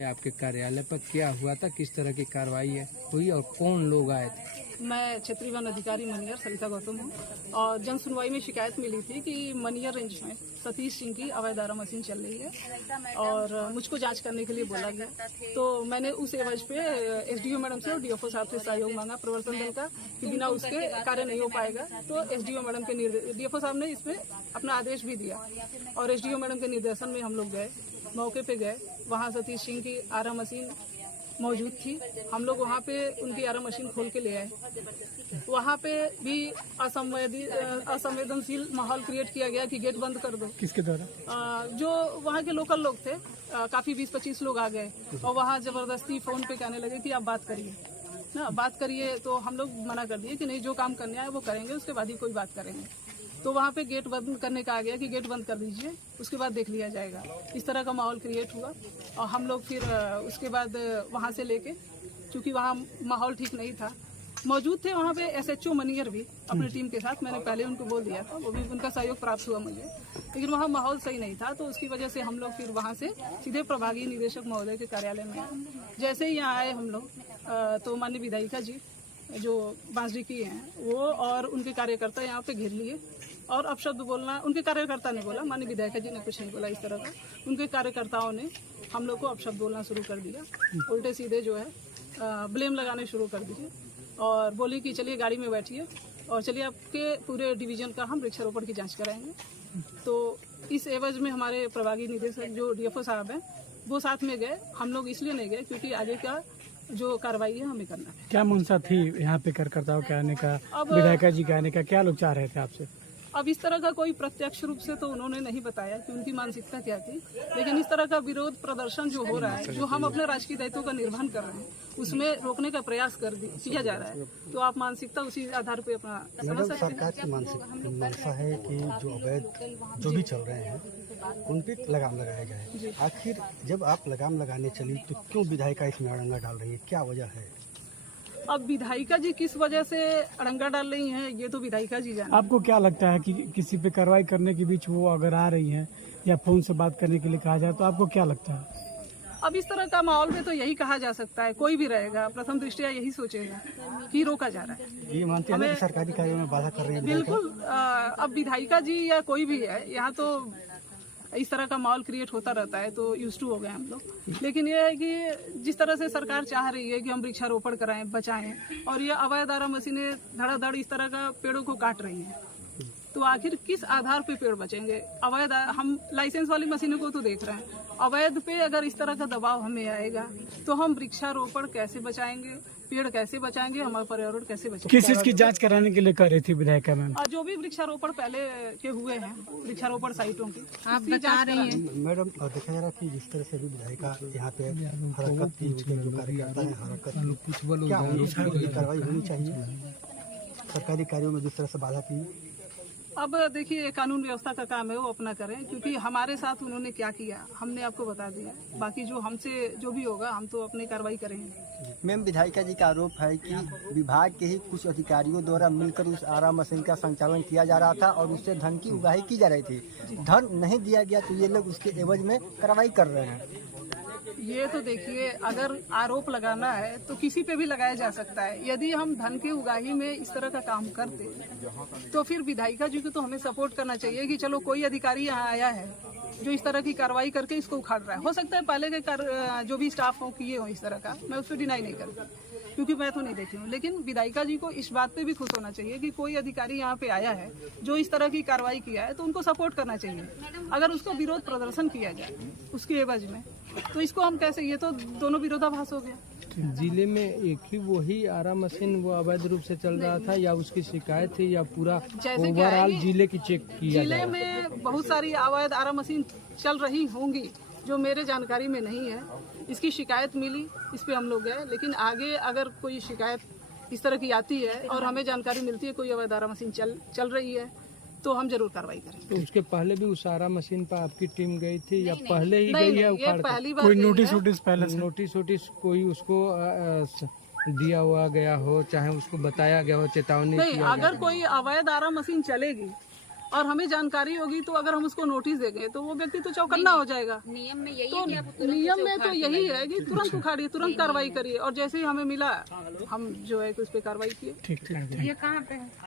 आपके कार्यालय पर क्या हुआ था, किस तरह की कार्रवाई हुई और कौन लोग आए थे? मैं क्षेत्रीय वन अधिकारी मनियर सरिता गौतम हूँ और जन सुनवाई में शिकायत मिली थी कि मनियर रेंज में सतीश सिंह की अवैध आरा मशीन चल रही है और मुझको जांच करने के लिए बोला गया। तो मैंने उस एवज पे एसडीओ मैडम से और डीएफओ साहब से सहयोग मांगा प्रवर्तन दल का कि बिना उसके कार्य नहीं हो पाएगा। तो एसडीओ मैडम के निर्देश, डीएफओ साहब ने इसमें अपना आदेश भी दिया और एसडीओ मैडम के निर्देशन में हम लोग गए, मौके पे गए। वहाँ सतीश सिंह की आरा मशीन मौजूद थी। हम लोग वहाँ पे उनकी आरा मशीन खोल के ले आए। वहाँ पे भी असंवेदनशील माहौल क्रिएट किया गया कि गेट बंद कर दो। किसके द्वारा? जो वहाँ के लोकल लोग थे, काफी 20-25 लोग आ गए और वहाँ जबरदस्ती फोन पे कहने लगे कि आप बात करिए ना, बात करिए। तो हम लोग मना कर दिए कि नहीं, जो काम करने आए वो करेंगे, उसके बाद ही कोई बात करेंगे। तो वहाँ पे गेट बंद करने का आ गया कि गेट बंद कर दीजिए, उसके बाद देख लिया जाएगा। इस तरह का माहौल क्रिएट हुआ और हम लोग फिर उसके बाद वहाँ से लेके, चूँकि वहाँ माहौल ठीक नहीं था, मौजूद थे वहाँ पे एसएचओ मनियर भी अपनी टीम के साथ। मैंने पहले उनको बोल दिया था, वो भी उनका सहयोग प्राप्त हुआ मुझे, लेकिन वहाँ माहौल सही नहीं था। तो उसकी वजह से हम लोग फिर वहाँ से सीधे प्रभागीय निदेशक महोदय के कार्यालय में आए। जैसे ही यहाँ आए हम लोग तो माननीय विधायिका जी जो बांसडी की हैं वो और उनके कार्यकर्ता यहाँ पे घेर लिए और अपशब्द बोलना, उनके कार्यकर्ता ने बोला, माननीय विधायिका जी ने कुछ नहीं बोला इस तरह का, उनके कार्यकर्ताओं ने हम लोग को अपशब्द बोलना शुरू कर दिया। उल्टे सीधे जो है ब्लेम लगाने शुरू कर दिए और बोली कि चलिए गाड़ी में बैठिए और चलिए आपके पूरे डिवीजन का हम वृक्षारोपण की जांच कराएंगे। तो इस एवज में हमारे प्रभागीय निदेशक जो डीएफओ साहब हैं वो साथ में गए। हम लोग इसलिए नहीं गए क्योंकि आगे का जो कार्रवाई है हमें करना है। क्या मंशा थी यहाँ पे कार्यकर्ताओं के आने का, विधायिका जी के आने का? क्या लोग चाह रहे थे आपसे? अब इस तरह का कोई प्रत्यक्ष रूप से तो उन्होंने नहीं बताया कि उनकी मानसिकता क्या थी, लेकिन इस तरह का विरोध प्रदर्शन जो हो रहा है, जो हम अपने राजकीय दायित्वों का निर्वहन कर रहे हैं, उसमें रोकने का प्रयास किया जा रहा है। तो आप मानसिकता उसी आधार पे अपना समझ सकते हैं। सरकार की मानसिक मंशा है कि जो अवैध जो भी चल रहे हैं उन पर लगाम लगाया जाए। आखिर जब आप लगाम लगाने चली तो क्यों विधायिका इसमें अड़ंगा डाल रही है, क्या वजह है? अब विधायिका जी किस वजह से अड़ंगा डाल रही हैं ये तो विधायिका जी जाने। आपको क्या लगता है कि किसी पे कार्रवाई करने के बीच वो अगर आ रही हैं या फोन से बात करने के लिए कहा जाए तो आपको क्या लगता है? अब इस तरह का माहौल में तो यही कहा जा सकता है, कोई भी रहेगा प्रथम दृष्टिया यही सोचेगा कि रोका जा रहा है। ये मानते हैं कि सरकारी कार्यों में बाधा कर रही है बिल्कुल। अब विधायिका जी या कोई भी है, यहाँ तो इस तरह का माहौल क्रिएट होता रहता है, तो यूज्ड टू हो गए हम लोग। लेकिन ये है कि जिस तरह से सरकार चाह रही है कि हम वृक्षारोपण कराएं, बचाएं, और ये अवैध आरा मशीनें धड़ाधड़ इस तरह का पेड़ों को काट रही हैं, तो आखिर किस आधार पे पेड़ बचेंगे? अवैध, हम लाइसेंस वाली मशीनों को तो देख रहे हैं, अवैध पे अगर इस तरह का दबाव हमें आएगा तो हम वृक्षारोपण कैसे बचाएंगे, पेड़ कैसे बचाएंगे, हमारा पर्यावरण कैसे बचाएंगे? किस चीज की जांच कराने के लिए कर रही थी विधायिका मैम? जो भी वृक्षारोपण पहले के हुए हैं, वृक्षारोपण साइटों की आप बता रही हैं मैडम। देखा जा रहा है कि जिस तरह से भी विधायिका यहाँ पे हरकत की, उनके जो कार्यकर्ता है हरकत की, क्या उनकी कार्रवाई होनी चाहिए सरकारी कार्यों में जिस तरह से बाधा की? अब देखिए, कानून व्यवस्था का काम है, वो अपना करें, क्योंकि हमारे साथ उन्होंने क्या किया हमने आपको बता दिया। बाकी जो हमसे जो भी होगा हम तो अपनी कार्रवाई करेंगे। मैम, विधायिका जी का आरोप है कि विभाग के ही कुछ अधिकारियों द्वारा मिलकर उस आरा मशीन का संचालन किया जा रहा था और उससे धन की उगाही की जा रही थी। धन नहीं दिया गया तो ये लोग उसके एवज में कार्रवाई कर रहे हैं। ये तो देखिए, अगर आरोप लगाना है तो किसी पे भी लगाया जा सकता है। यदि हम धन की उगाही में इस तरह का काम करते तो फिर विधायिका जी को तो हमें सपोर्ट करना चाहिए कि चलो कोई अधिकारी यहाँ आया है जो इस तरह की कार्रवाई करके इसको उखाड़ रहा है। हो सकता है पहले के जो भी स्टाफ हो किए हो इस तरह का, मैं उस पर डिनाई नहीं करती क्योंकि मैं तो नहीं देखी हूँ, लेकिन विधायिका जी को इस बात पे भी खुश होना चाहिए कि कोई अधिकारी यहाँ पे आया है जो इस तरह की कार्रवाई किया है, तो उनको सपोर्ट करना चाहिए। अगर उसको विरोध प्रदर्शन किया जाए उसके एवज में, तो इसको हम कैसे, ये तो दोनों विरोधाभास हो गया। जिले में एक ही वही आरा मशीन वो अवैध रूप से चल रहा था या उसकी शिकायत थी या पूरा ओवरऑल जिले की चेक किया? जिले में बहुत सारी अवैध आरा मशीन चल रही होंगी जो मेरे जानकारी में नहीं है। इसकी शिकायत मिली, इस पे हम लोग गए, लेकिन आगे अगर कोई शिकायत इस तरह की आती है और हमें जानकारी मिलती है कोई अवैध आरा मशीन चल रही है तो हम जरूर कार्रवाई करेंगे। तो उसके पहले भी उस आरा मशीन पर आपकी टीम गई थी या पहले ही गई है? ये पहली बार कोई गई है। नोटिस कोई उसको दिया हुआ गया हो, चाहे उसको बताया गया हो, चेतावनी नहीं, अगर कोई अवैध आरा मशीन चलेगी और हमें जानकारी होगी तो अगर हम उसको नोटिस देंगे तो वो व्यक्ति तो चौकन्ना हो जाएगा। नियम में यही तो है कि आप तुरंत नियम उसे में तो उखाड़ के यही ले है कि तुरंत उखाड़िए, तुरंत कार्रवाई करिए, और जैसे ही हमें मिला हम जो है कि उस पर कार्रवाई किए। ठीक ठीक। ये कहाँ पे है?